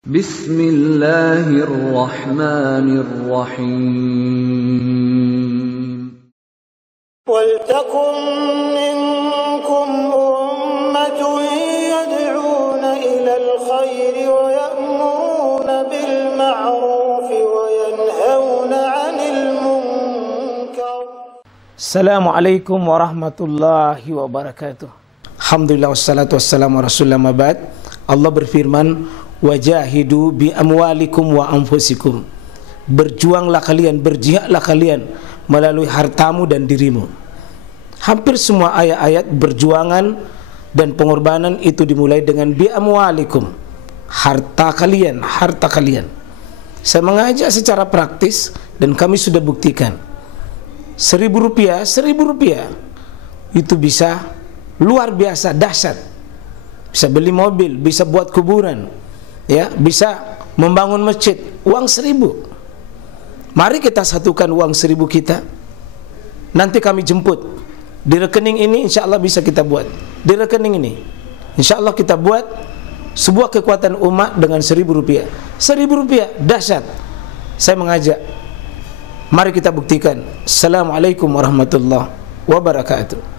Bismillahirrahmanirrahim. Waltakum minkum ummatun yad'una ilal khairi wa ya'muruna bil ma'rufi wa yanhauna 'anil munkar. Assalamualaikum warahmatullahi wabarakatuh. Alhamdulillah wassalatu wassalamu ala rasulillah ma ba'd. Allah berfirman, wajahidu bi amwalikum wa anfusikum. Berjuanglah kalian, berjihadlah kalian melalui hartamu dan dirimu. Hampir semua ayat-ayat berjuangan dan pengorbanan itu dimulai dengan bi amwalikum, harta kalian, harta kalian. Saya mengajak secara praktis dan kami sudah buktikan. Rp1.000 itu bisa luar biasa dahsyat. Bisa beli mobil, bisa buat kuburan, ya, bisa membangun masjid. Uang 1.000. Mari kita satukan uang 1.000 kita. Nanti kami jemput di rekening ini, insya Allah bisa kita buat. Di rekening ini, insya Allah kita buat sebuah kekuatan umat dengan Rp1.000. Rp1.000 dahsyat. Saya mengajak, mari kita buktikan. Assalamualaikum warahmatullahi wabarakatuh.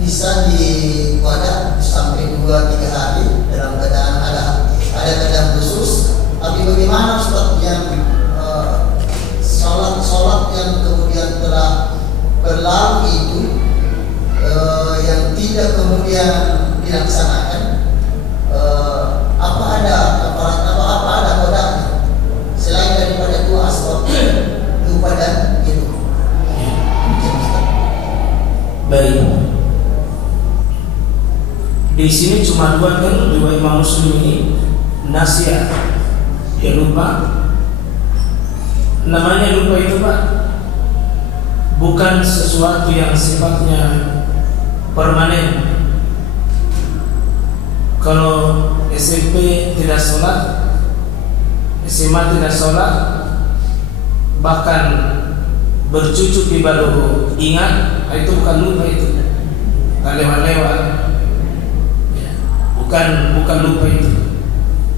Bisa diwadah sampai 2-3 hari dalam keadaan ada keadaan khusus. Tapi bagaimana Ustaz yang sholat yang kemudian telah berlalu itu yang tidak kemudian dilaksanakan, apa ada kodanya selain daripada 2 asbab lupa dan itu? Baik. Di sini cuma 2 kan, riwayat Imam Muslim ini nasihat, ya lupa. Namanya lupa itu Pak, bukan sesuatu yang sifatnya permanen. Kalau SMP tidak sholat, SMA tidak sholat, bahkan bercucuk baru ingat, itu bukan lupa, itu tak lewat-lewat. Bukan lupa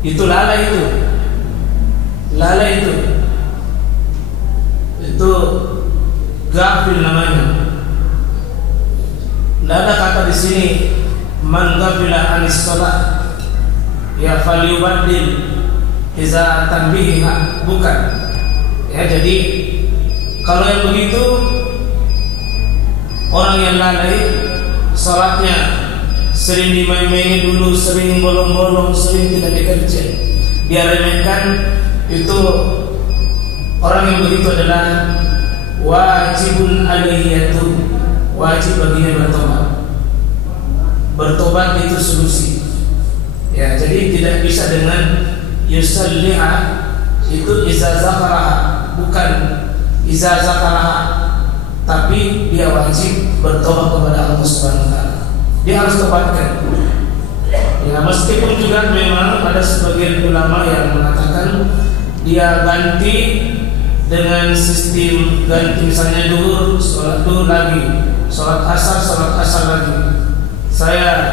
itu lalai, itu gafil namanya. Tidak ada kata di sini man gafila anis sholat ya falyubaddil iza tanbiha, bukan. Ya, jadi kalau yang begitu orang yang lalai sholatnya, sering dimain-mainin dulu, sering bolong-bolong, sering tidak dikerja, dia remehkan, itu orang yang begitu adalah wajibun alaihiyatun, wajib baginya bertobat. Bertobat itu solusi. Ya, jadi tidak bisa dengan yusalliha, itu iza zakaraha, bukan iza zakaraha, tapi dia wajib bertobat kepada Allah Subhanahu wa taala. Dia harus tobatkan. Ya, meskipun juga memang ada sebagian ulama yang mengatakan dia ganti dengan sistem ganti, misalnya duhur, sholat duhur lagi, sholat asar lagi. Saya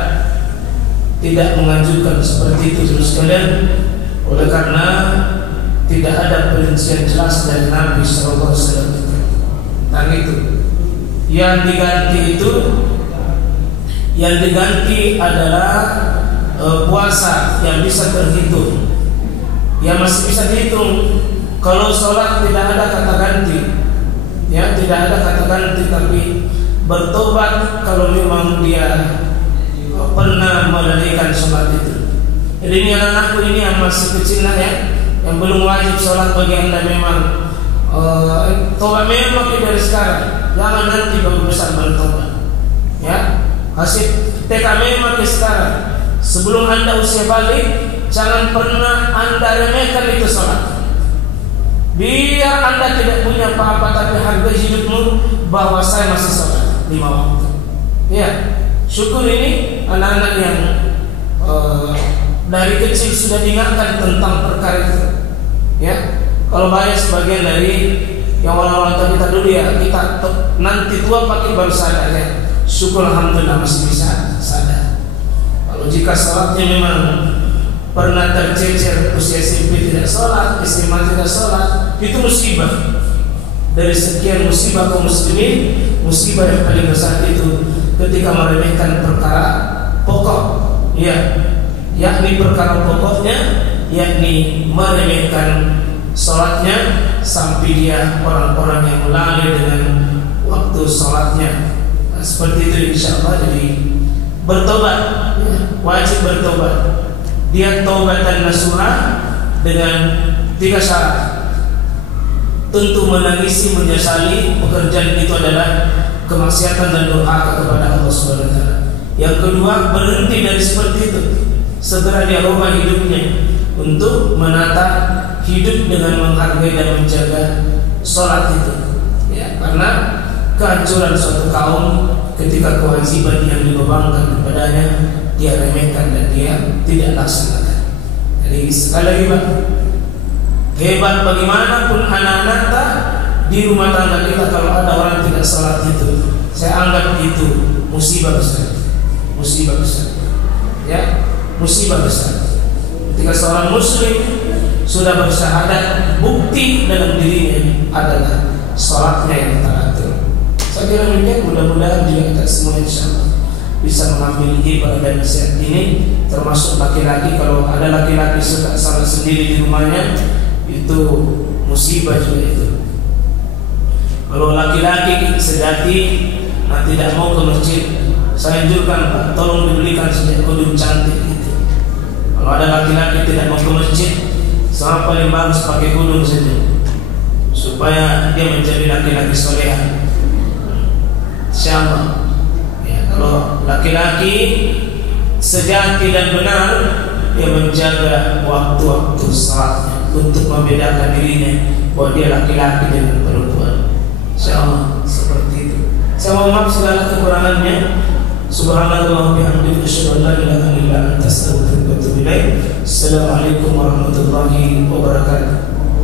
tidak menganjurkan seperti itu terus sekalian, oleh karena tidak ada perincian jelas dari Nabi Sallallahu Alaihi Wasallam tentang itu. Yang diganti adalah puasa yang bisa terhitung, yang masih bisa dihitung. Kalau sholat tidak ada kata ganti, ya, tidak ada kata ganti, tapi bertobat kalau memang dia pernah melalaikan sholat itu. Jadi ini anak-anakku ini yang masih kecil lah ya, yang belum wajib sholat bagi anda memang tobat memang dari sekarang, jangan nanti baru besar bertobat. Ya, hasil TK memang sekarang. Sebelum anda usia balik, jangan pernah anda remehkan itu sholat. Biar anda tidak punya apa-apa, tapi harga hidupmu bahwa saya masih sholat 5 waktu. Ya, syukur ini anak-anak yang dari kecil sudah diingatkan tentang perkara itu. Ya, kalau banyak sebagian dari yang orang-orang kita dulu ya, kita nanti tua pakai baru sadar ya. Syukur alhamdulillah masih bisa sadar. Kalau jika sholatnya memang pernah tercecer usia SMP tidak sholat, SMA tidak sholat, itu musibah. Dari sekian musibah kaum muslimin, musibah yang paling besar itu ketika meremehkan perkara pokok, ya, yakni perkara pokoknya, yakni meremehkan sholatnya sampai dia orang-orang yang lalai dengan waktu sholatnya. Nah, seperti itu insya Allah. Jadi bertobat, ya, wajib bertobat. Dia taubatan nasuha dengan 3 syarat. Tentu menangisi, menyesali pekerjaan itu adalah kemaksiatan dan durhaka kepada Allah Subhanahu wa taala. Yang kedua, berhenti dari seperti itu. Segera dia rubah hidupnya untuk menata hidup dengan menghargai dan menjaga sholat itu. Ya, karena kehancuran suatu kaum ketika kewajiban yang dibebankan kepadanya dia remehkan dan dia tidak laksanakan. Jadi sekali lagi Pak, hebat bagaimanapun anak-anak di rumah tangga kita, kalau ada orang tidak salat itu, saya anggap itu musibah besar. Musibah besar. Ya, musibah besar. Ketika seorang muslim sudah bersyahadat, bukti dalam dirinya adalah salatnya yang teratur. Saya kira demikian, mudah-mudahan juga kita semua insyaallah bisa mengambil hikmah dan nasihat ini, termasuk laki-laki. Kalau ada laki-laki suka salat sendiri di rumahnya, itu musibah juga itu. Kalau laki-laki sejati tidak mau ke masjid, saya anjurkan Pak, tolong dibelikan sejak kudung cantik gitu. Kalau ada laki-laki tidak mau ke masjid, sama paling bagus pakai kudung saja, supaya dia menjadi laki-laki soleha. Siapa? Kalau laki-laki sejati dan benar, dia menjaga waktu-waktu salatnya untuk membedakan dirinya bahwa dia laki-laki dengan perempuan. Insyaallah seperti itu. Saya mohon maaf segala kekurangannya. Subhanallah wa bihamdihi, asyhadu an la ilaha illa anta, astaghfiruka wa atubu ilaik. Assalamualaikum warahmatullahi wabarakatuh.